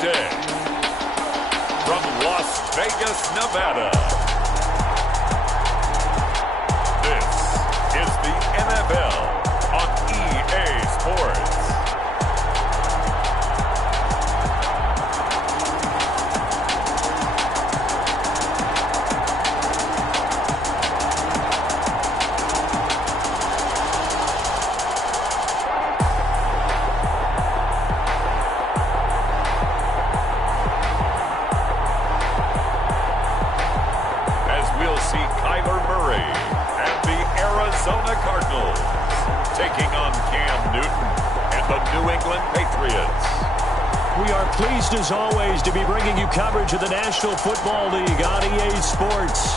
day, from Las Vegas, Nevada, this is the NFL on EA Sports. Cardinals taking on Cam Newton and the New England Patriots. We are pleased as always to be bringing you coverage of the National Football League on EA Sports.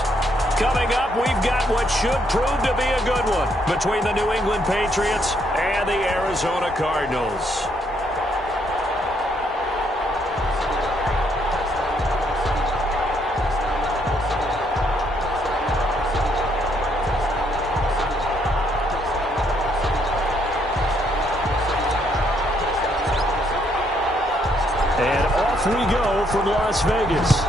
Coming up, we've got what should prove to be a good one between the New England Patriots and the Arizona Cardinals. And off we go from Las Vegas.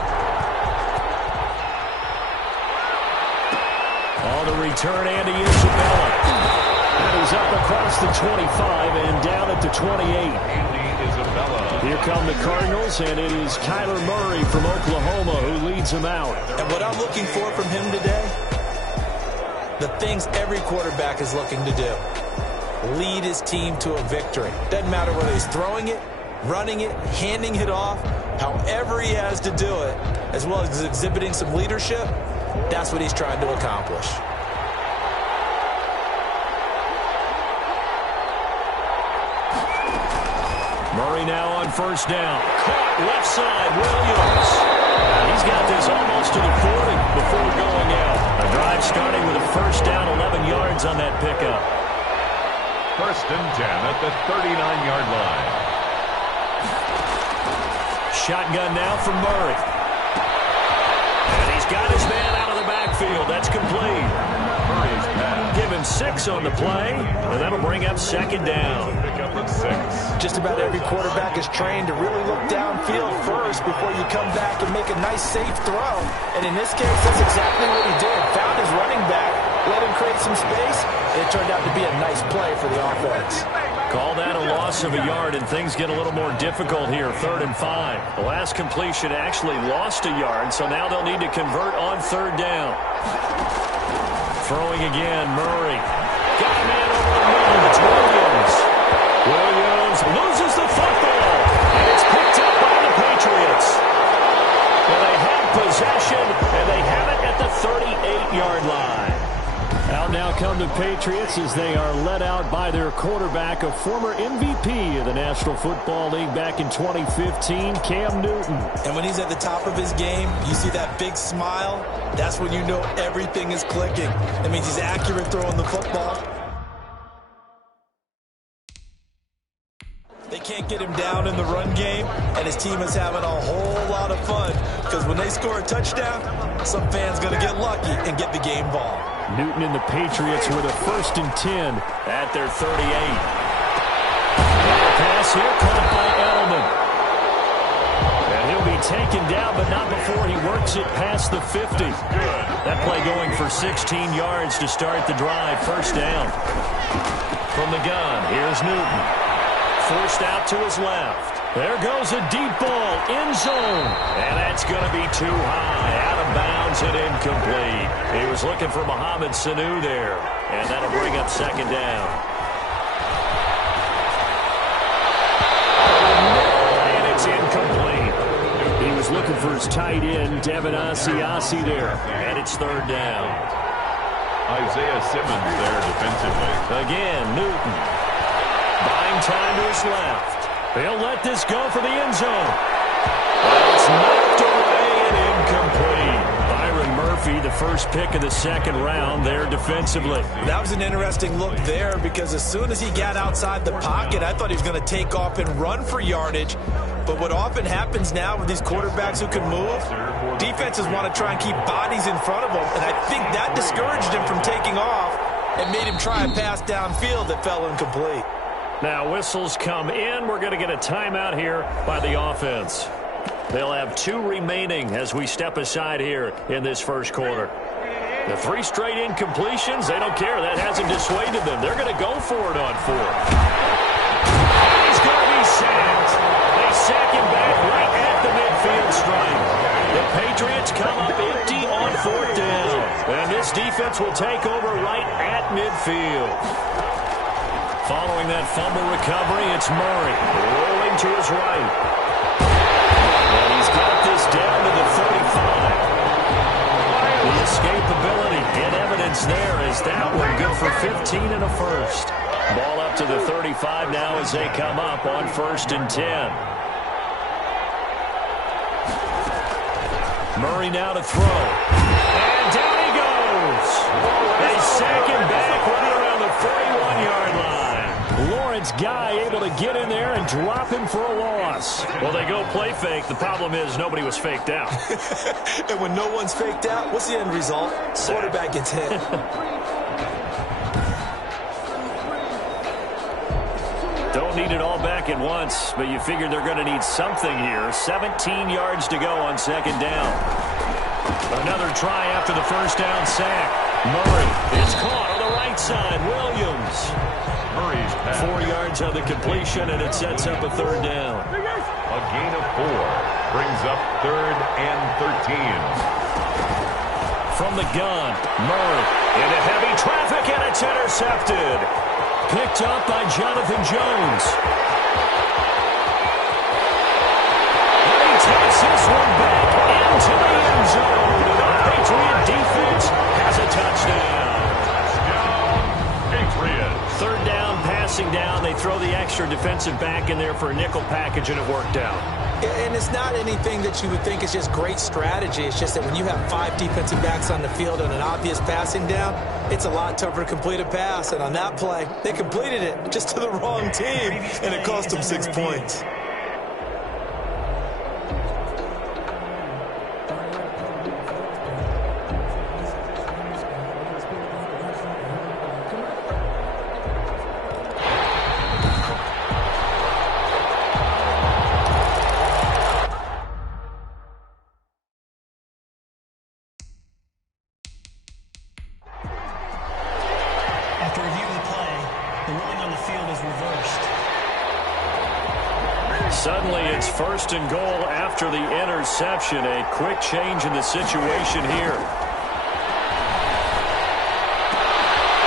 On the return, Andy Isabella. And he's up across the 25 and down at the 28. Andy Isabella. Here come the Cardinals, and it is Kyler Murray from Oklahoma who leads them out. And what I'm looking for from him today, the things every quarterback is looking to do. Lead his team to a victory. Doesn't matter whether he's throwing it, running it, handing it off, however he has to do it, as well as exhibiting some leadership, that's what he's trying to accomplish. Murray now on first down. Caught left side, Williams. And he's got this almost to the 40 before going out. A drive starting with a first down, 11 yards on that pickup. First and 10 at the 39-yard line. Shotgun now from Murray. And he's got his man out of the backfield. That's complete. Murray's pass. Given 6 on the play, and that'll bring up second down. Pick up at 6. Just about every quarterback is trained to really look downfield first before you come back and make a nice, safe throw. And in this case, that's exactly what he did. Found his running back, let him create some space, and it turned out to be a nice play for the offense. Call that a loss of a yard, and things get a little more difficult here, 3rd and 5. The last completion actually lost a yard, so now they'll need to convert on 3rd down. Throwing again, Murray. Got a man over the middle. It's Williams. Williams loses the football, and it's picked up by the Patriots. Well, they have possession, and they have it at the 38-yard line. Out now come the Patriots as they are led out by their quarterback, a former MVP of the National Football League back in 2015, Cam Newton. And when he's at the top of his game, you see that big smile. That's when you know everything is clicking. That means he's accurate throwing the football. They can't get him down in the run game, and his team is having a whole lot of fun because when they score a touchdown, some fan's going to get lucky and get the game ball. Newton and the Patriots with a 1st and 10 at their 38. Pass here caught by Edelman. And he'll be taken down, but not before he works it past the 50. That play going for 16 yards to start the drive. First down. From the gun, here's Newton. Forced out to his left. There goes a deep ball, end zone. And that's going to be too high, out of bounds and incomplete. He was looking for Mohamed Sanu there. And that'll bring up second down. And it's incomplete. He was looking for his tight end, Devin Asiasi there. And it's 3rd down. Isaiah Simmons there defensively. Again, Newton. Buying time to his left. They'll let this go for the end zone. Well, it's knocked away and incomplete. Byron Murphy, the first pick of the 2nd round there defensively. That was an interesting look there because as soon as he got outside the pocket, I thought he was going to take off and run for yardage. But what often happens now with these quarterbacks who can move, defenses want to try and keep bodies in front of them. And I think that discouraged him from taking off and made him try a pass downfield that fell incomplete. Now whistles come in. We're going to get a timeout here by the offense. They'll have 2 remaining as we step aside here in this first quarter. The 3 straight incompletions, they don't care. That hasn't dissuaded them. They're going to go for it on 4. He's going to be sacked. They sack him back right at the midfield stripe. The Patriots come up empty on 4th down. And this defense will take over right at midfield. Following that fumble recovery, it's Murray rolling to his right. And he's got this down to the 35. The escapability in evidence there as that one good for 15 and a first. Ball up to the 35 now as they come up on 1st and 10. Murray now to throw. And down he goes. They sack him back right around the 41-yard line. Lawrence Guy able to get in there and drop him for a loss. Well, they go play fake. The problem is nobody was faked out. And when no one's faked out, what's the end result? Quarterback gets hit. Don't need it all back at once, but you figure they're going to need something here. 17 yards to go on 2nd down. Another try after the 1st down sack. Murray is caught on the right side. Williams. Murray's pass. 4 yards on the completion, and it sets up a 3rd down. A gain of 4 brings up 3rd and 13. From the gun, Murray into heavy traffic, and it's intercepted. Picked up by Jonathan Jones. And he takes this one back into the end zone. The Patriot defense has a touchdown. Patriots. 3rd down, passing down. They throw the extra defensive back in there for a nickel package, and it worked out. And it's not anything that you would think is just great strategy. It's just that when you have 5 defensive backs on the field and an obvious passing down, it's a lot tougher to complete a pass. And on that play, they completed it just to the wrong team, and it cost them 6 points. After reviewing the play, the ruling on the field is reversed. Suddenly, it's 1st and goal after the interception. A quick change in the situation here.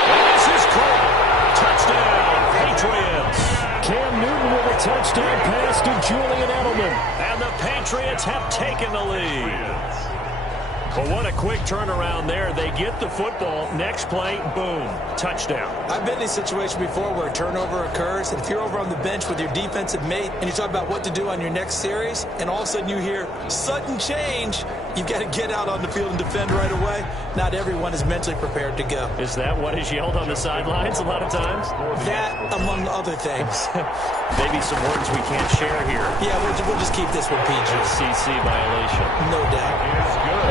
And this is caught. Touchdown, Patriots. Cam Newton with a touchdown pass to Julian Edelman. And the Patriots have taken the lead. But what a quick turnaround there. They get the football. Next play, boom, touchdown. I've been in a situation before where a turnover occurs, and if you're over on the bench with your defensive mate and you talk about what to do on your next series, and all of a sudden you hear sudden change, you've got to get out on the field and defend right away. Not everyone is mentally prepared to go. Is that what is yelled on the sidelines a lot of times? That, among other things. Maybe some words we can't share here. Yeah, we'll just keep this one PG. CC violation. No doubt.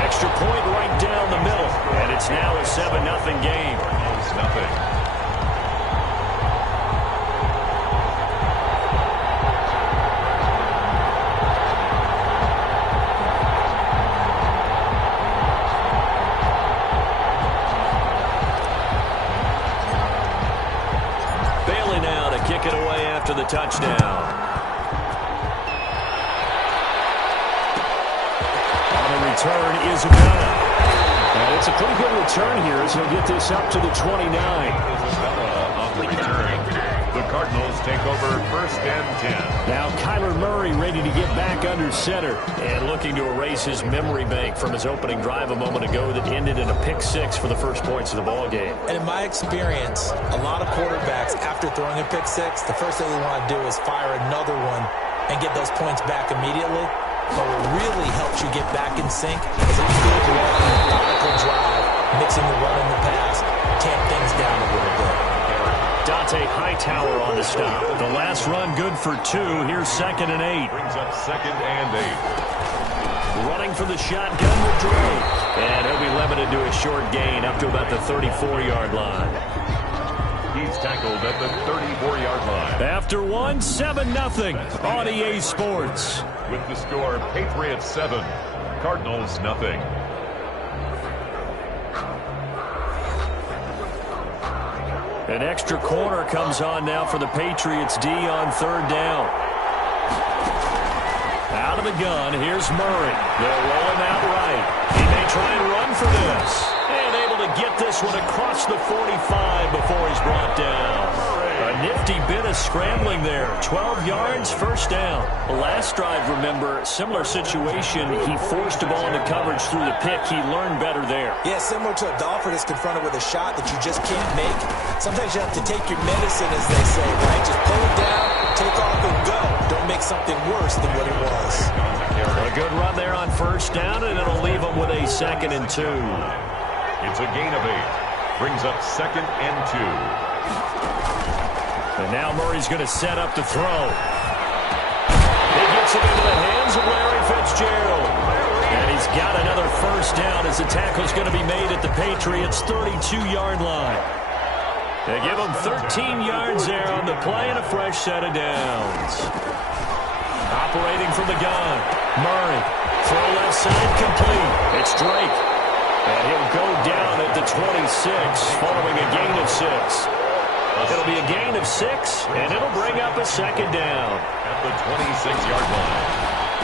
Extra point right down the middle. And it's now a 7-0 game. Almost nothing. Bailey now to kick it away after the touchdown. Return is Isabella. And it's a pretty good return here as he'll get this up to the 29. Isabella on the return. The Cardinals take over 1st and 10. Now Kyler Murray ready to get back under center and looking to erase his memory bank from his opening drive a moment ago that ended in a pick-6 for the first points of the ball game. And in my experience, a lot of quarterbacks, after throwing a pick-6, the first thing they want to do is fire another one and get those points back immediately. But what really helps you get back in sync is a good, long, methodical drive, mixing the run and the pass, tamp things down a little bit. Dante Hightower on the stop. The last run good for 2. Here's 2nd and 8. Brings up 2nd and 8. Running for the shotgun with Drake. And he'll be limited to a short gain up to about the 34-yard line. He He's tackled at the 34-yard line. After one, 7-0 on EA Sports. With the score, Patriots 7, Cardinals nothing. An extra corner comes on now for the Patriots D on third down. Out of the gun, here's Murray. They'll roll him out right. He may try and run for this. And able to get this one across the 45 before he's brought down. A nifty bit of scrambling there. 12 yards, first down. The last drive, remember, similar situation. He forced the ball into coverage through the pick. He learned better there. Yeah, similar to a golfer that's confronted with a shot that you just can't make. Sometimes you have to take your medicine, as they say, right? Just pull it down, take off, and go. Don't make something worse than what it was. A good run there on first down, and it'll leave him with a 2nd and 2. It's a gain of 8. Brings up 2nd and 2. And now Murray's going to set up to throw. He gets it into the hands of Larry Fitzgerald. And he's got another first down as the tackle's going to be made at the Patriots' 32-yard line. They give him 13 yards there on the play and a fresh set of downs. Operating from the gun. Murray. Throw left side complete. It's Drake. And he'll go down at the 26 following a gain of 6. It'll be a gain of 6, and it'll bring up a 2nd down. At the 26-yard line.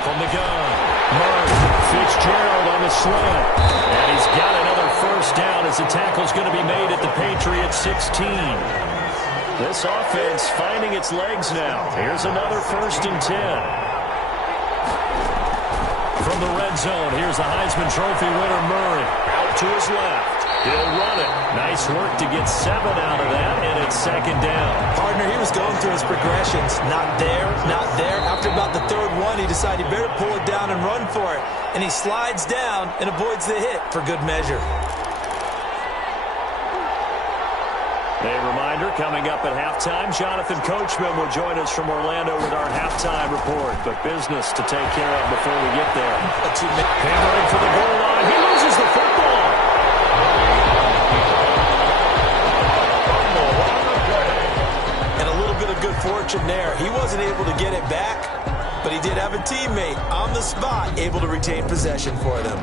From the gun, Murray, Fitzgerald on the slant. And he's got another first down as the tackle's going to be made at the Patriots 16. This offense finding its legs now. Here's another 1st and 10. From the red zone, here's the Heisman Trophy winner Murray. Out to his left. He'll run it. Nice work to get 7 out of that, and it's 2nd down. Partner, he was going through his progressions. Not there, not there. After about the 3rd one, he decided he better pull it down and run for it. And he slides down and avoids the hit for good measure. A reminder, coming up at halftime, Jonathan Coachman will join us from Orlando with our halftime report. But business to take care of before we get there. Hammering for the goal line. He loses the football. And a little bit of good fortune there. He wasn't able to get it back, but he did have a teammate on the spot able to retain possession for them.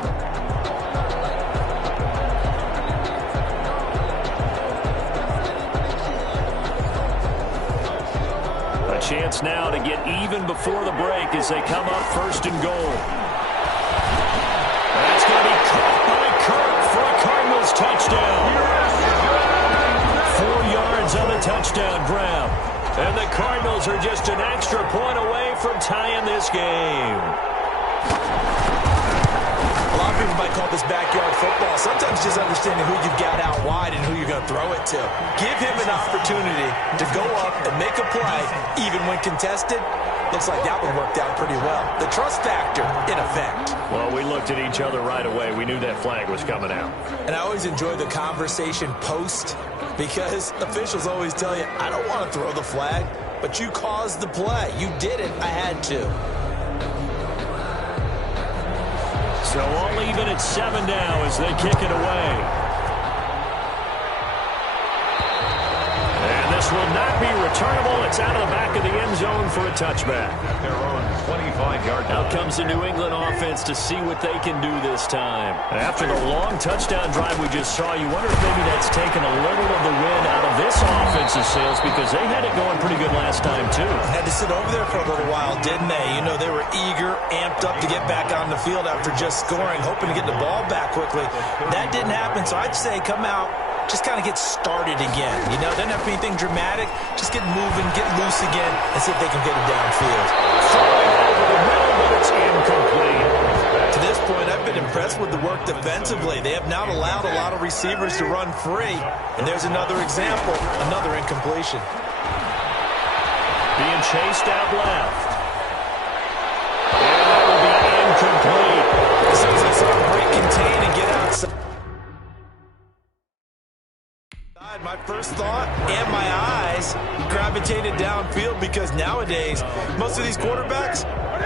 Chance now to get even before the break as they come up 1st and goal. That's going to be caught by Kirk for a Cardinals touchdown. 4 yards on the touchdown grab. And the Cardinals are just an extra point away from tying this game. A lot of people might call this backyard football. Sometimes just understanding who you've got out wide and who you're going to throw it to. Give him an opportunity to go up and make a play, even when contested. Looks like that one worked out pretty well. The trust factor, in effect. Well, we looked at each other right away. We knew that flag was coming out. And I always enjoy the conversation post because officials always tell you, I don't want to throw the flag, but you caused the play. You did it. I had to. So all even at 7 now as they kick it away. And this will not be returnable. It's out of the back of the end zone for a touchback. At their own 25-yard line. Out comes the New England offense to see what they can do this time. After the long touchdown drive we just saw, you wonder if maybe that's taken a little of the wind out of this offensive sails because they had it going pretty good last time too. Had to sit over there for a little while, didn't they? You know, they were eager, amped up to get back on the field after just scoring, hoping to get the ball back quickly. That didn't happen, so I'd say come out, just kind of get started again. You know, doesn't have to be anything dramatic. Just get moving, get loose again, and see if they can get it downfield. Throwing over the middle, but it's incomplete. To this point, I've been impressed with the work defensively. They have not allowed a lot of receivers to run free. And there's another example, another incompletion. Being chased out left. And that will be incomplete. As soon as I saw him break, contain, and get outside, my first thought and my eyes gravitated downfield because nowadays, most of these quarterbacks,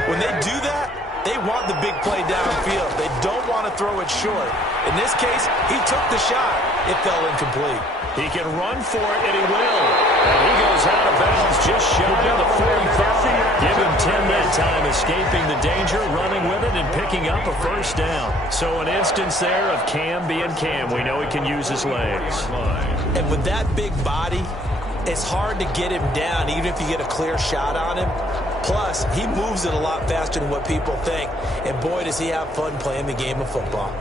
when they do that, They want the big play downfield. They don't want to throw it short. In this case, he took the shot. It fell incomplete. He can run for it, and he will. And he goes out of bounds just shy of the 45. Give him 10 that time, escaping the danger, running with it, and picking up a first down. So an instance there of Cam being Cam. We know he can use his legs. And with that big body, it's hard to get him down, even if you get a clear shot on him. Plus, he moves it a lot faster than what people think. And boy, does he have fun playing the game of football.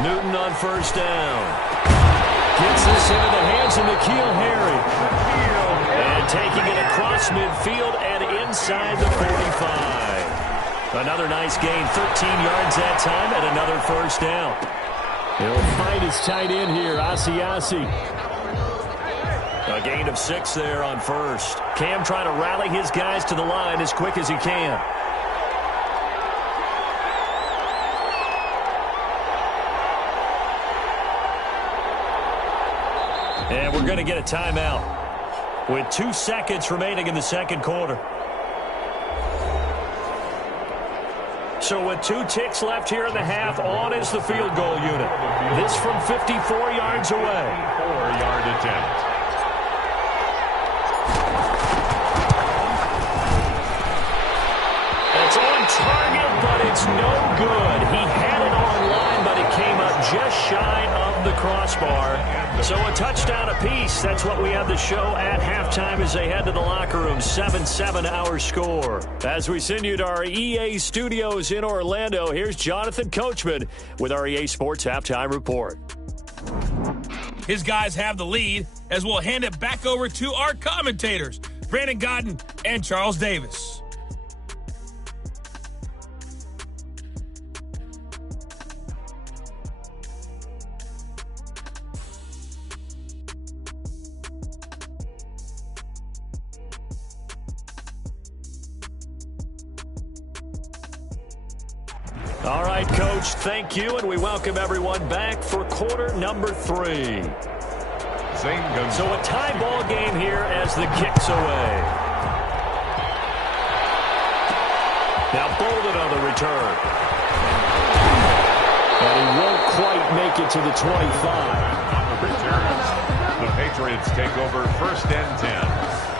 Newton on first down. Gets this into the hands of N'Keal Harry. And taking it across midfield and inside the 45. Another nice gain, 13 yards that time, and another first down. He'll find his tight end here, Asiasi. A gain of 6 there on first. Cam trying to rally his guys to the line as quick as he can. And we're going to get a timeout with 2 seconds remaining in the second quarter. So with 2 ticks left here in the half, on is the field goal unit. This from 54 yards away. 4-yard attempt. It's on target, but it's no good. He had it on line, but it came up just shy of the crossbar. So a touchdown apiece. That's what we have the show at halftime as they head to the locker room. 7-7 our score. As we send you to our EA studios in Orlando, here's Jonathan Coachman with our EA Sports Halftime Report. His guys have the lead as we'll hand it back over to our commentators, Brandon Godden and Charles Davis. All right, Coach, thank you, and we welcome everyone back for quarter number 3. So a tie ball game here as the kick's away. Now Bolden on the return. And he won't quite make it to the 25. Returns. The Patriots take over 1st and 10.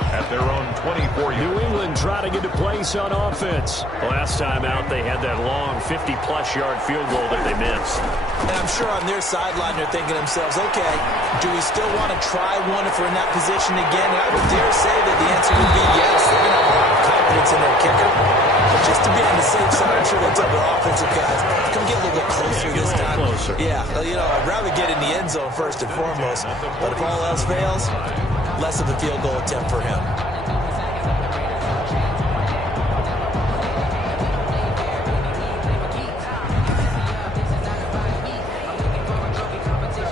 At their own 24 yards. New England trying to get a place on offense. Last time out, they had that long 50-plus yard field goal that they missed. And I'm sure on their sideline they're thinking to themselves, okay, do we still want to try one if we're in that position again? And I would dare say that the answer would be yes. They're going to have a lot of confidence in their kicker. But just to be on the safe side, I'm sure they tell their offensive guys, come get a little bit closer this time. Closer. Yeah, I'd rather get in the end zone first and foremost. But if all else fails, less of a field goal attempt for him.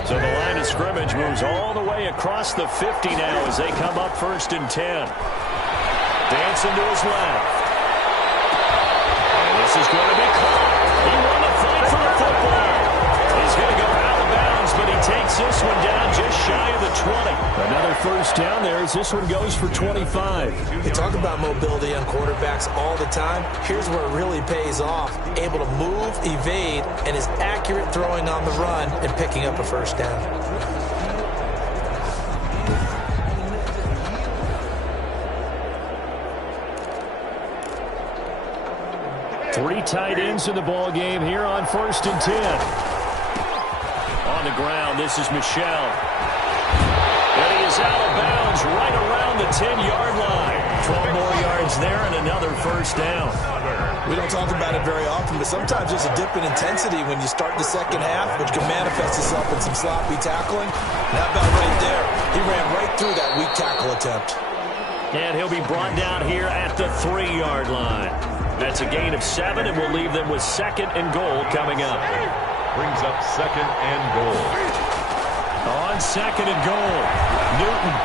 So the line of scrimmage moves all the way across the 50 now as they come up 1st and 10. Dancing to his left. And this is going to be caught. He won the fight for the football. He's going to go out of bounds, but he takes this one down just shy of the 20. Another first down there as this one goes for 25. We talk about mobility on quarterbacks all the time. Here's where it really pays off. Able to move, evade, and is accurate throwing on the run and picking up a first down. Three tight ends in the ball game here on 1st and 10. On the ground, this is Michel. And he is out of bounds right around the 10-yard line. 12 more yards there and another first down. We don't talk about it very often, but sometimes there's a dip in intensity when you start the second half, which can manifest itself in some sloppy tackling. And how about right there? He ran right through that weak tackle attempt. And he'll be brought down here at the 3-yard line. That's a gain of 7, and we'll leave them with 2nd and goal coming up. Brings up 2nd and goal. On 2nd and goal, Newton.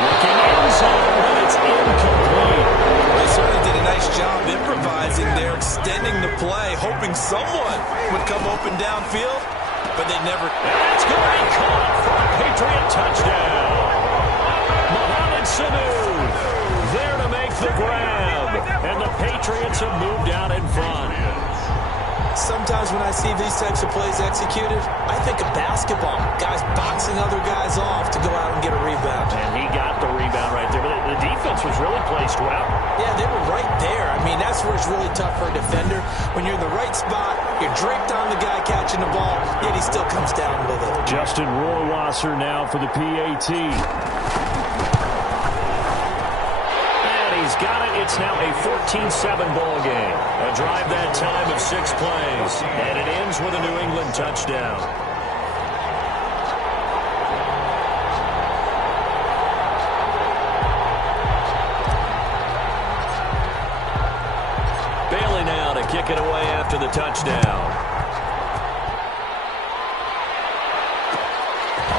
Looking end zone, but it's incomplete. They certainly did a nice job improvising there, extending the play, hoping someone would come open downfield, but they never. That's going to be caught for a Patriot touchdown. Mohamed Sanu. gets him moved out in front. Sometimes when I see these types of plays executed, I think of basketball. Guys boxing other guys off to go out and get a rebound. And he got the rebound right there. But the defense was really placed well. Yeah, they were right there. I mean, that's where it's really tough for a defender. When you're in the right spot, you're draped on the guy catching the ball, yet he still comes down with it. Justin Rohrwasser now for the PAT. He's got it. It's now a 14-7 ball game. A drive that time of 6 plays. And it ends with a New England touchdown. Bailey now to kick it away after the touchdown.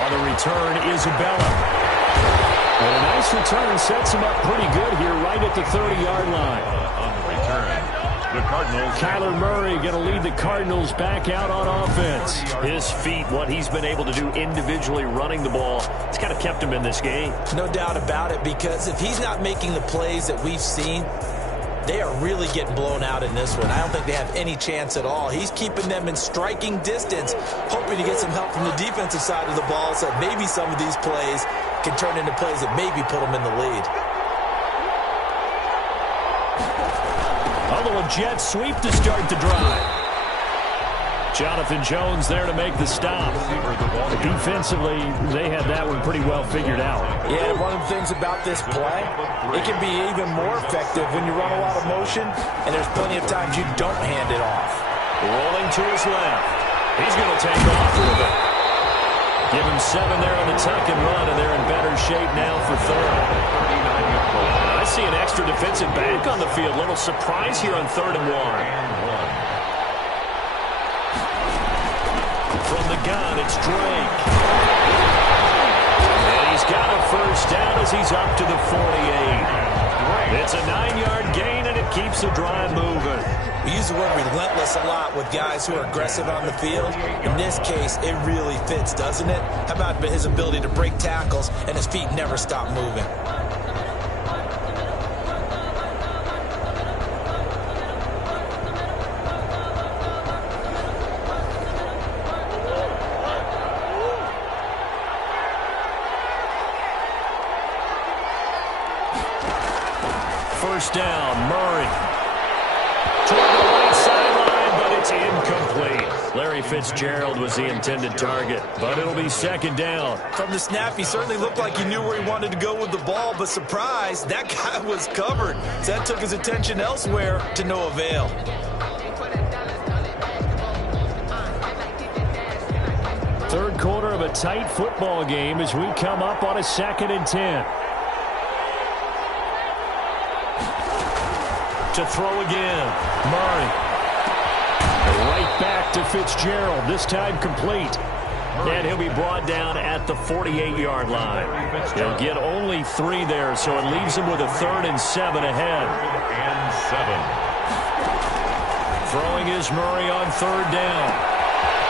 On the return, Isabella. And a nice return sets him up pretty good here right at the 30-yard line. On the return, the Cardinals. Kyler Murray going to lead the Cardinals back out on offense. His feet, what he's been able to do individually running the ball, it's kind of kept him in this game. No doubt about it, because if he's not making the plays that we've seen, they are really getting blown out in this one. I don't think they have any chance at all. He's keeping them in striking distance, hoping to get some help from the defensive side of the ball so that maybe some of these plays can turn into plays that maybe put them in the lead. Although a jet sweep to start the drive. Jonathan Jones there to make the stop. Defensively, they had that one pretty well figured out. Yeah, one of the things about this play, it can be even more effective when you run a lot of motion, and there's plenty of times you don't hand it off. Rolling to his left. He's going to take off a little bit. Give him 7 there on the tuck and run, and they're in better shape now for third. I see an extra defensive back on the field. Little surprise here on 3rd and 1. From the gun, it's Drake. And he's got a first down as he's up to the 48. It's a 9-yard gain, and it keeps the drive moving. We use the word relentless a lot with guys who are aggressive on the field. In this case, it really fits, doesn't it? How about his ability to break tackles and his feet never stop moving? First down, Murray. Toward the right sideline, but it's incomplete. Larry Fitzgerald was the intended target, but it'll be 2nd down. From the snap, he certainly looked like he knew where he wanted to go with the ball, but surprise, that guy was covered. So that took his attention elsewhere to no avail. Third quarter of a tight football game as we come up on a 2nd and 10. To throw again, Murray. Right back to Fitzgerald, this time complete. And he'll be brought down at the 48-yard line. He'll get only 3 there, so it leaves him with a 3rd and 7 ahead. Throwing is Murray on 3rd down.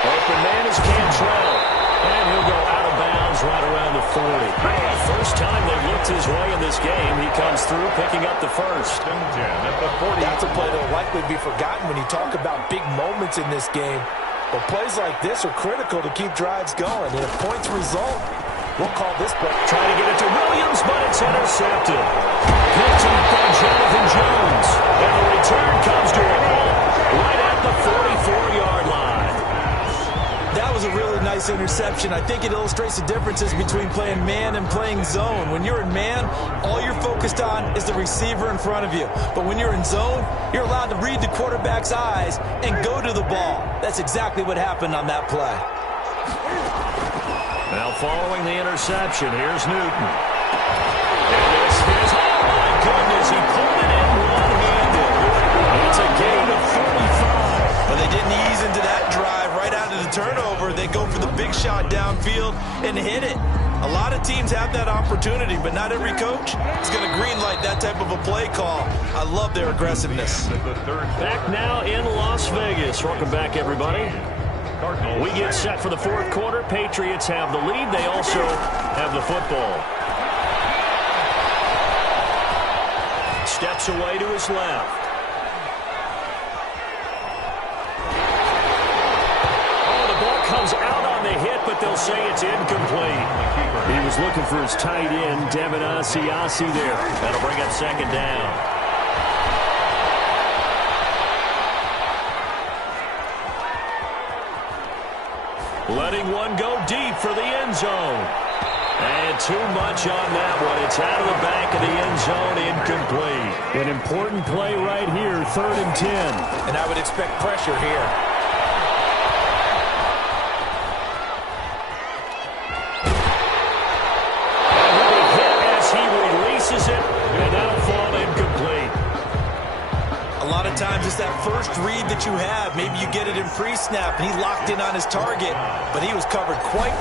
Open man is Cantrell. And he'll go out of bounds right around the 40. First time they've looked his way in this game. He comes through picking up the first. That's a play that will likely be forgotten when you talk about big moments in this game. But plays like this are critical to keep drives going. And if points result, we'll call this play. Trying to get it to Williams, but it's intercepted. Picked up by Jonathan Jones. And the return comes to him right at the 44-yard line. That was a really nice interception. I think it illustrates the differences between playing man and playing zone. When you're in man, all you're focused on is the receiver in front of you. But when you're in zone, you're allowed to read the quarterback's eyes and go to the ball. That's exactly what happened on that play. Now following the interception, here's Newton. And this is, oh my goodness, he pulled it in one-handed. It's a gain of 35. But they didn't ease into that drive right out of the turnover. They go for the big shot downfield and hit it. A lot of teams have that opportunity, but not every coach is going to greenlight that type of a play call. I love their aggressiveness. Back now in Las Vegas. Welcome back, everybody. We get set for the 4th quarter. Patriots have the lead. They also have the football. Steps away to his left. they'll say it's incomplete. He was looking for his tight end, Devin Asiasi there. That'll bring up second down. Letting one go deep for the end zone. And too much on that one. It's out of the back of the end zone, incomplete. An important play right here, 3rd and 10. And I would expect pressure here. Times it's that first read that you have. Maybe you get it in pre-snap, and he locked in on his target, but he was covered quite.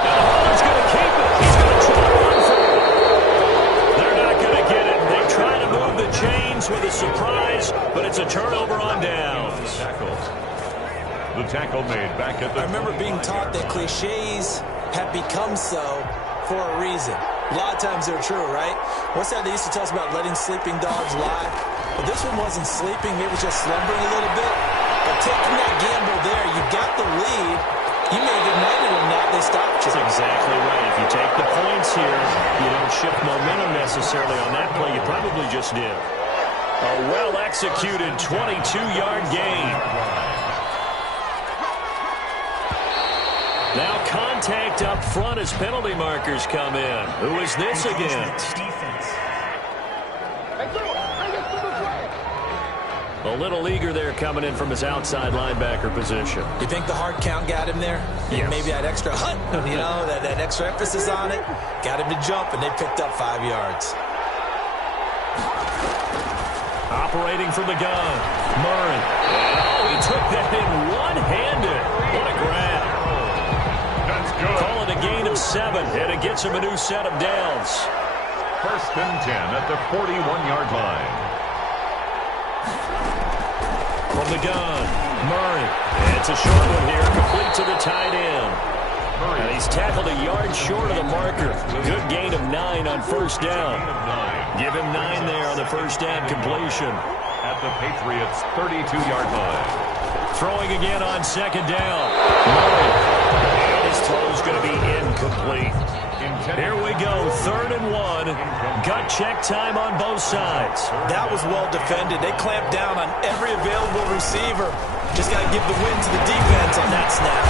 He's going to keep it. He's going to try to run for it. They're not going to get it. They try to move the chains with a surprise, but it's a turnover on downs. The tackle made back at the. I remember being taught that cliches have become so for a reason. A lot of times they're true, right? What's that they used to tell us about letting sleeping dogs lie? But this one wasn't sleeping, maybe just slumbering a little bit. But taking that gamble there, you got the lead. You may have ignited them, now they stopped you. That's exactly right. If you take the points here, you don't shift momentum necessarily on that play. You probably just did. A well-executed 22-yard gain. Now contact up front as penalty markers come in. Who is this against? A little eager there coming in from his outside linebacker position. You think the hard count got him there? Yes. Maybe that extra hut, you know, that extra emphasis on it. Got him to jump, and they picked up 5 yards. Operating from the gun. Murray. Oh, he took that in one-handed. What a grab. That's good. Call it a gain of 7, and it gets him a new set of downs. 1st and 10 at the 41-yard line. From the gun, Murray. It's a short one here, complete to the tight end. And he's tackled a yard short of the marker. Good gain of 9 on 1st down. Give him 9 there on the 1st down completion. At the Patriots' 32-yard line. Throwing again on 2nd down. Murray. And his throw's going to be incomplete. Here we go, 3rd and 1. Gut check time on both sides. That was well defended. They clamped down on every available receiver. Just got to give the win to the defense on that snap.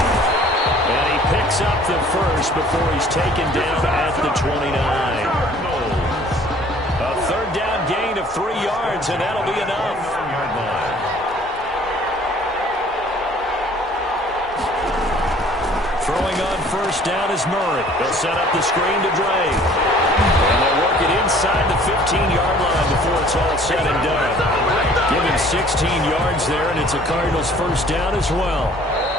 And he picks up the first before he's taken down at the 29. A 3rd down gain of 3 yards, and that'll be enough. Throwing on 1st down is Murray. They'll set up the screen to Dre. And they'll work it inside the 15-yard line before it's all said and done. Give him 16 yards there, and it's a Cardinals 1st down as well.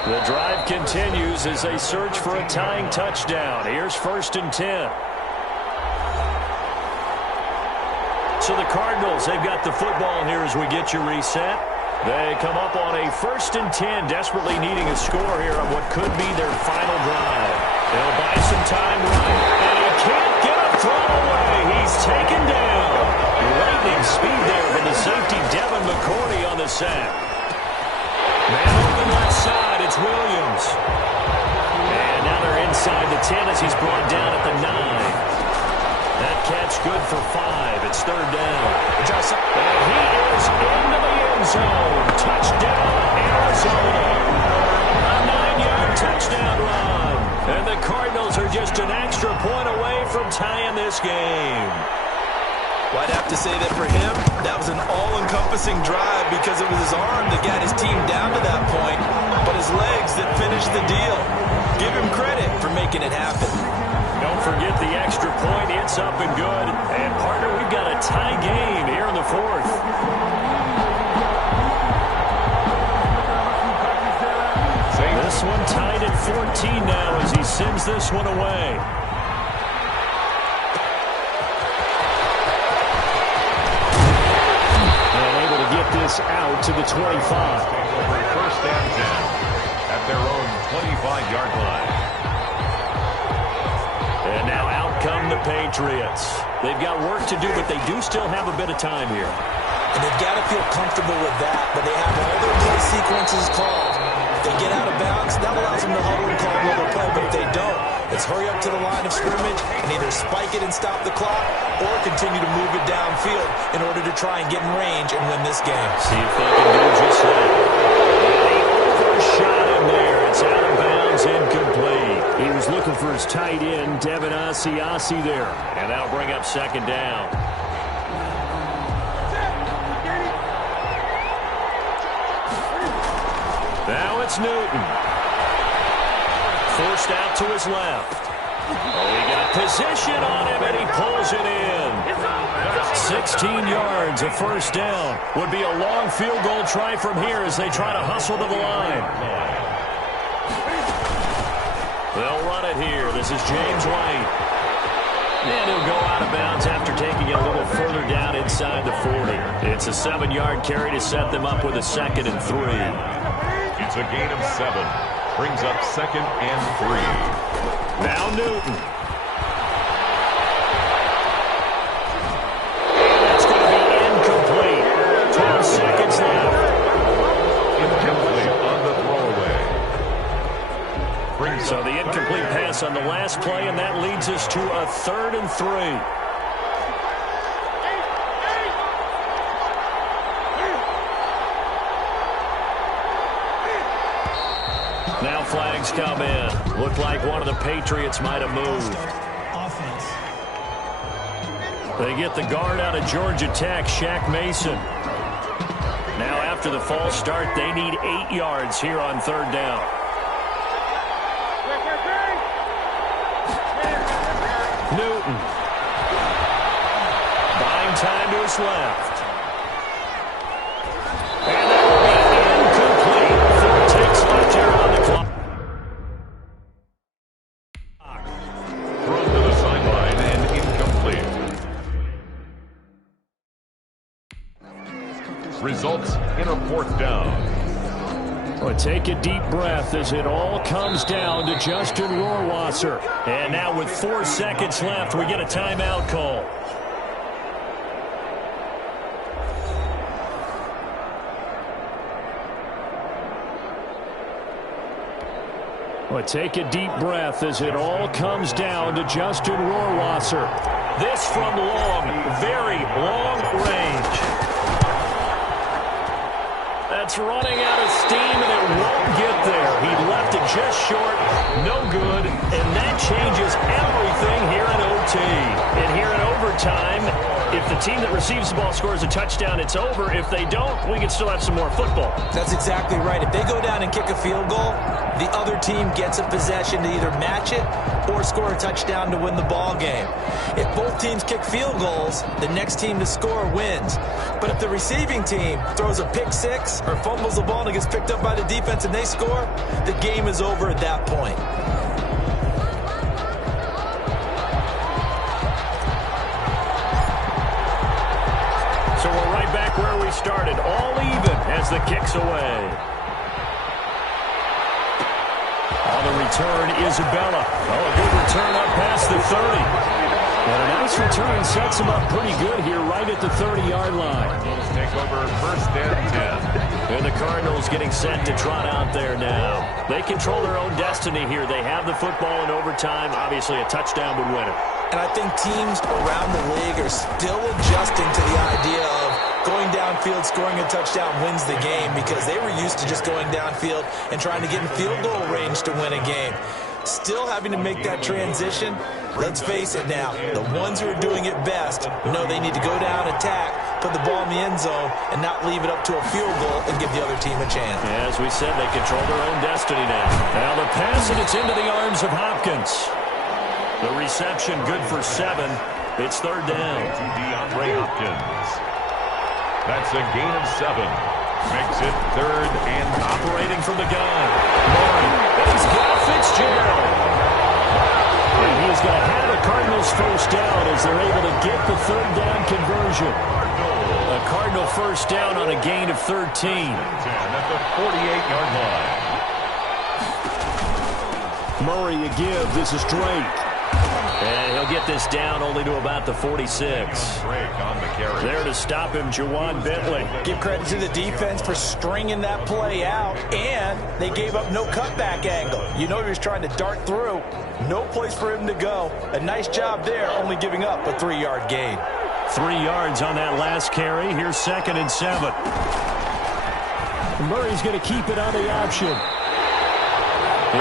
The drive continues as they search for a tying touchdown. Here's 1st and 10. So the Cardinals, they've got the football here as we get you reset. They come up on a 1st and 10, desperately needing a score here on what could be their final drive. They'll buy some time right, and he can't get a throw away. He's taken down. Lightning speed there from the safety, Devin McCourty on the sack. Man open left side, it's Williams. And now they're inside the 10 as he's brought down at the 9. That catch good for 5. It's 3rd down. And he is into the end zone. Touchdown, Arizona. A 9-yard touchdown run. And the Cardinals are just an extra point away from tying this game. Well, I'd have to say that for him, that was an all-encompassing drive because it was his arm that got his team down to that point, but his legs that finished the deal. Give him credit for making it happen. Don't forget the extra point. It's up and good. And, partner, we've got a tie game here in the 4th. This one tied at 14 now as he sends this one away. And able to get this out to the 25. 1st and 10 at their own 25-yard line. And now out come the Patriots. They've got work to do, but they do still have a bit of time here. And they've got to feel comfortable with that, but they have all their play sequences called. they get out of bounds, that allows them to huddle and call another play. But if they don't, it's hurry up to the line of scrimmage and either spike it and stop the clock or continue to move it downfield in order to try and get in range and win this game. See if they can do just that. He overshot him there. It's out of bounds, incomplete. He was looking for his tight end, Devin Asiasi there. And that'll bring up second down. Now it's Newton. Forced out to his left. Oh, he got position on him, and he pulls it in. 16 yards, a first down. Would be a long field goal try from here as they try to hustle to the line. They'll run it here. This is James White. And he'll go out of bounds after taking it a little further down inside the 40. It's a 7-yard carry to set them up with a 2nd and 3. It's a gain of 7. Brings up 2nd and 3. Now Newton. That's going to be incomplete. 12 seconds left. Incomplete on the throwaway. So the incomplete pass on the last play, and that leads us to a 3rd and 3. Now flags come in. Looked like one of the Patriots might have moved. Offense. They get the guard out of Georgia Tech, Shaq Mason. Now after the false start, they need 8 yards here on 3rd down. Newton. Buying time to his left. And that will be incomplete. 4 ticks left here on the clock. Thrown to the sideline and incomplete. Results in a 4th down. Well, take a deep breath as it all comes down to Justin Rohrwasser. And now with 4 seconds left, we get a timeout call. Well, take a deep breath as it all comes down to Justin Rohrwasser. This from long, very long range. That's running out of steam, and it won't get there. He left it just short, no good, and that changes everything here in OT. And here in overtime, if the team that receives the ball scores a touchdown, it's over. If they don't, we can still have some more football. That's exactly right. If they go down and kick a field goal, the other team gets a possession to either match it or score a touchdown to win the ball game. If both teams kick field goals, the next team to score wins. But if the receiving team throws a pick six or fumbles the ball and it gets picked up by the defense and they score, the game is over at that point. So we're right back where we started, all even as the kick's away. On the return, Isabella. Oh, a good return up past the 30. And a nice return sets him up pretty good here right at the 30-yard line. Cardinals take over 1st and 10. And the Cardinals getting set to trot out there now. They control their own destiny here. They have the football in overtime. Obviously, a touchdown would win it. And I think teams around the league are still adjusting to the idea of going downfield, scoring a touchdown wins the game because they were used to just going downfield and trying to get in field goal range to win a game. Still having to make that transition. Let's face it now, the ones who are doing it best know they need to go down, attack, put the ball in the end zone, and not leave it up to a field goal and give the other team a chance. Yeah, as we said, they control their own destiny now. Now the pass, and it's into the arms of Hopkins. The reception good for 7. It's 3rd down. To DeAndre Hopkins. That's a gain of 7. Makes it 3rd and operating from the gun. Murray. He's got Fitzgerald. And he's going to have a Cardinals first down as they're able to get the 3rd down conversion. A Cardinal first down on a gain of 13. at the 48-yard line. Murray a give. This is Drake. And he'll get this down only to about the 46. There to stop him, Juwan Bentley. Give credit to the defense for stringing that play out, and they gave up no cutback angle. You know he was trying to dart through. No place for him to go. A nice job there, only giving up a 3-yard gain. 3 yards on that last carry. Here's 2nd and 7. Murray's going to keep it on the option.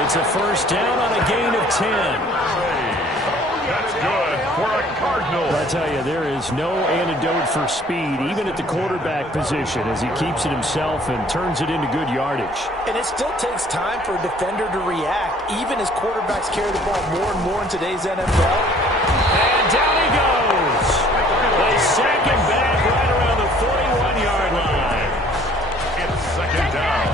It's a first down on a gain of 10. That's good for a Cardinal. I tell you, there is no antidote for speed, even at the quarterback position, as he keeps it himself and turns it into good yardage. And it still takes time for a defender to react, even as quarterbacks carry the ball more and more in today's NFL. And down he goes. They sack him back right around the 41-yard line. It's 2nd down.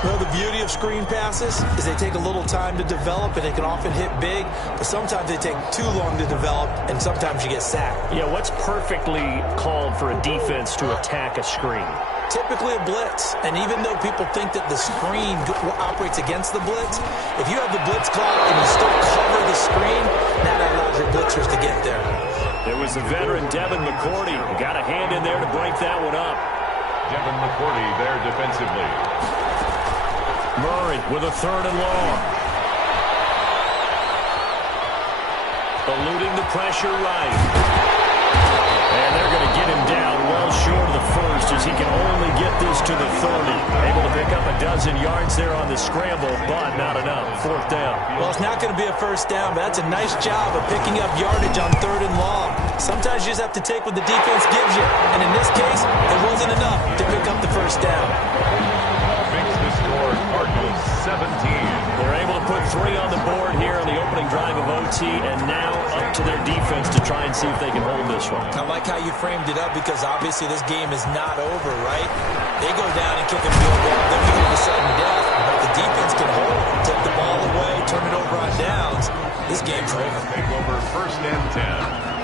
Well, the beauty of screen passes is they take a little time to develop, and they can often hit big, but sometimes they take too long to develop, and sometimes you get sacked. Yeah, what's perfectly called for a defense to attack a screen? Typically a blitz, and even though people think that the screen operates against the blitz, if you have the blitz clock and you still cover the screen, that allows your blitzers to get there. It was the veteran Devin McCourty who got a hand in there to break that one up. Devin McCourty there defensively. Murray with a 3rd and long. Eluding the pressure right. And they're going to get him down well short of the first as he can only get this to the 30. Able to pick up a dozen yards there on the scramble, but not enough. 4th down. Well, it's not going to be a first down, but that's a nice job of picking up yardage on 3rd and long. Sometimes you just have to take what the defense gives you, and in this case, it wasn't enough to pick up the first down. Makes the score Cardinals 17. They're able to put 3 on the board here on the opening drive of OT, and now up to their defense to try and see if they can hold this one. I like how you framed it up, because obviously this game is not over, right? They go down and kick a field goal, then we go to sudden death, but the defense can hold, take the ball away, turn it over on downs. This game's over. Take over 1st and 10.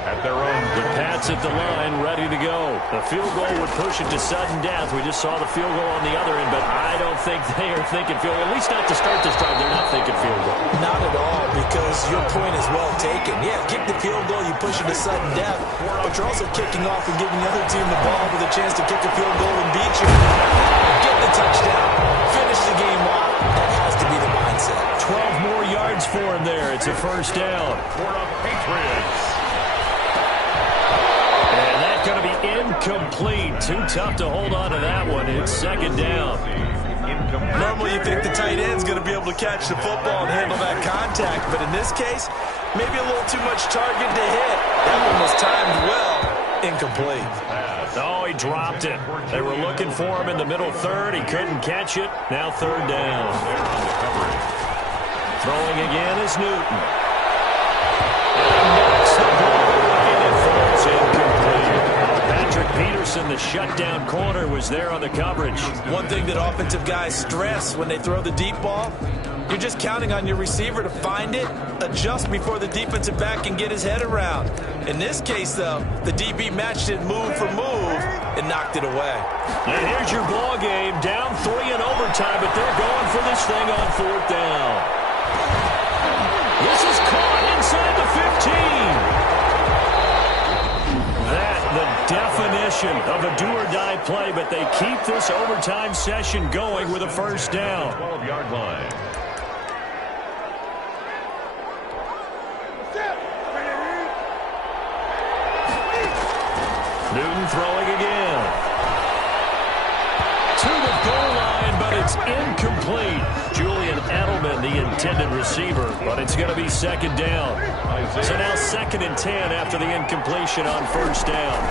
At their own. The Pats at the line, ready to go. The field goal would push it to sudden death. We just saw the field goal on the other end, but I don't think they are thinking field goal. At least not to start this drive. They're not thinking field goal. Not at all, because your point is well taken. Yeah, kick the field goal, you push it to sudden death, but you're also kicking off and giving the other team the ball with a chance to kick a field goal and beat you. Get the touchdown, finish the game off. That has to be the mindset. 12 more yards for him there. It's a first down. For the Patriots. Going to be incomplete. Too tough to hold on to that one. It's 2nd down. Normally you think the tight end's going to be able to catch the football and handle that contact, but in this case, maybe a little too much target to hit. That one was timed well. Incomplete. Oh, he dropped it. They were looking for him in the middle 3rd. He couldn't catch it. Now 3rd down. Throwing again is Newton. And knocks the ball away and it falls incomplete. Patrick Peterson, the shutdown corner, was there on the coverage. One thing that offensive guys stress when they throw the deep ball, you're just counting on your receiver to find it, adjust before the defensive back can get his head around. In this case, though, the DB matched it move for move and knocked it away. And here's your ball game, down 3 in overtime, but they're going for this thing on 4th down. This is caught inside the 15. The definition of a do-or-die play, but they keep this overtime session going with a first down. 12-yard line. Newton throwing again. To the goal line, but it's incomplete. Julian Edelman, the intended receiver, but it's going to be 2nd down. So now 2nd and 10 after the incompletion on first down.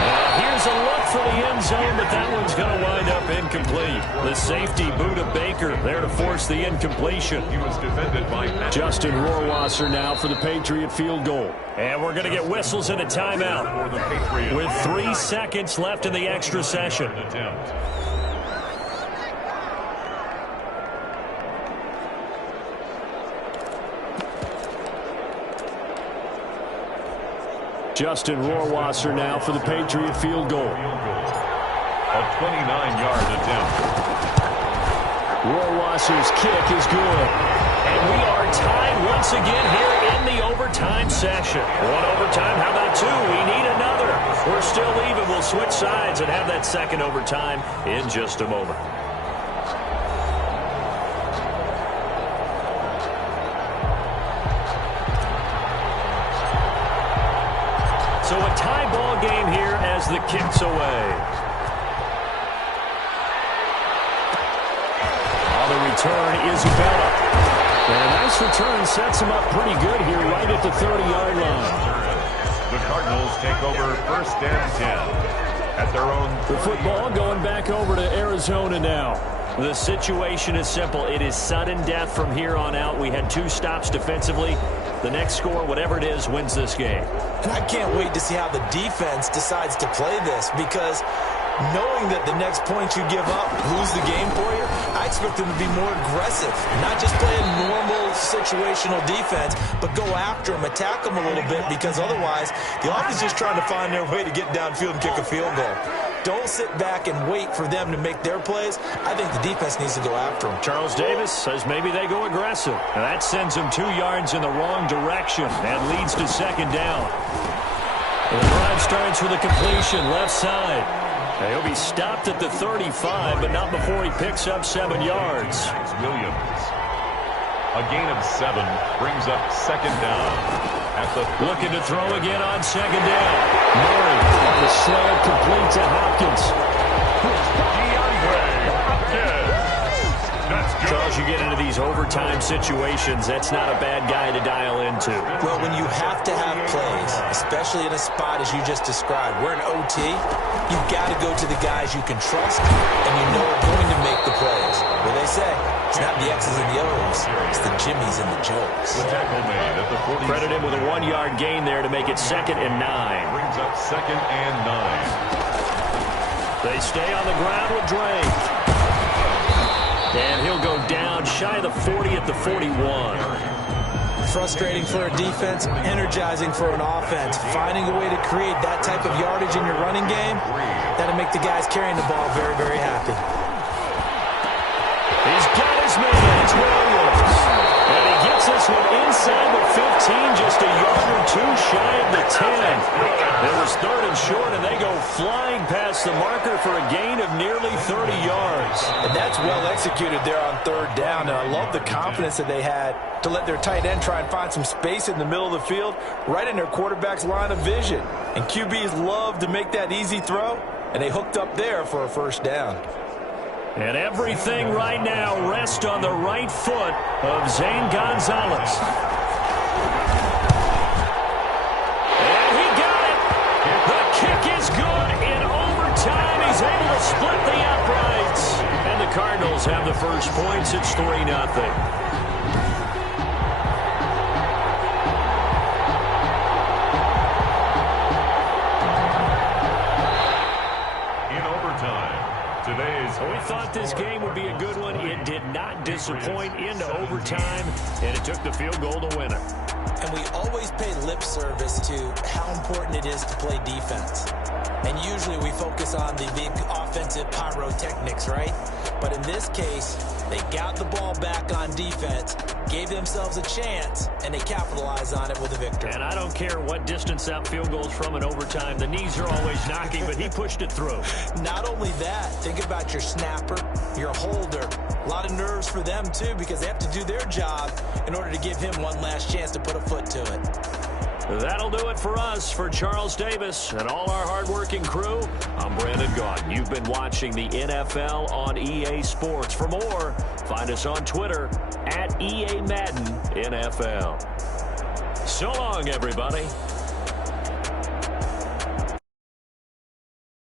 Now here's a look for the end zone, but that one's going to wind up incomplete. The safety, Buda Baker, there to force the incompletion. He was defended by Justin Rohrwasser now for the Patriot field goal. And we're going to get whistles and a timeout with 3 seconds left in the extra session. Justin Rohrwasser now for the Patriot field goal. A 29-yard attempt. Rohrwasser's kick is good. And we are tied once again here in the overtime session. One overtime, how about two? We need another. We're still even. We'll switch sides and have that second overtime in just a moment. So a tie ball game here as the kick's away. On the return, Isabella. And a nice return sets him up pretty good here right at the 30-yard line. The Cardinals take over 1st and 10 at their own. The football going back over to Arizona now. The situation is simple. It is sudden death from here on out. We had 2 stops defensively. The next score, whatever it is, wins this game. And I can't wait to see how the defense decides to play this, because knowing that the next point you give up lose the game for you, I expect them to be more aggressive, not just play a normal situational defense, but go after them, attack them a little bit, because otherwise the offense is just trying to find their way to get downfield and kick a field goal. Don't sit back and wait for them to make their plays. I think the defense needs to go after them. Charles Davis says maybe they go aggressive. And that sends them 2 yards in the wrong direction and leads to second down. The drive starts with a completion left side. Now he'll be stopped at the 35, but not before he picks up 7 yards. Williams. A gain of 7 brings up second down. Looking to throw again on second down. Murray on the slant, complete to Hopkins. Charles, you get into these overtime situations, that's not a bad guy to dial into. Well, when you have to have plays, especially in a spot as you just described, we're in OT, you've got to go to the guys you can trust and you know are going to make the plays. What they say, it's not the X's and the O's, it's the Jimmies and the Joes. The tackle made at the 40. Credit him with a 1-yard gain there to make it 2nd and 9. Brings up 2nd and 9. They stay on the ground with Drake. And he'll go down shy of the 40 at the 41. Frustrating for a defense, energizing for an offense. Finding a way to create that type of yardage in your running game, that'll make the guys carrying the ball very, very happy. He's got his man. It's Williams. And he gets this one inside the 15, just a yard or 2 shy of the 10. It was 3rd and short, and they go flying past the marker for a gain of nearly 30 yards. And that's well executed there on 3rd down. And I love the confidence that they had to let their tight end try and find some space in the middle of the field, right in their quarterback's line of vision. And QBs love to make that easy throw, and they hooked up there for a 1st down. And everything right now rests on the right foot of Zane Gonzalez. And he got it. The kick is good in overtime. He's able to split the uprights. And the Cardinals have the first points. It's 3-0. We thought this game would be a good one. It did not disappoint into overtime, and it took the field goal to win it. And we always pay lip service to how important it is to play defense. And usually we focus on the big offensive pyrotechnics, right? But in this case, they got the ball back on defense, gave themselves a chance, and they capitalized on it with a victory. And I don't care what distance that field goal's from in overtime. The knees are always knocking, but he pushed it through. Not only that, think about your snapper, your holder. A lot of nerves for them, too, because they have to do their job in order to give him one last chance to put a foot to it. That'll do it for us. For Charles Davis and all our hardworking crew, I'm Brandon Gaudin. You've been watching the NFL on EA Sports. For more, find us on Twitter @EA Madden NFL. So long, everybody.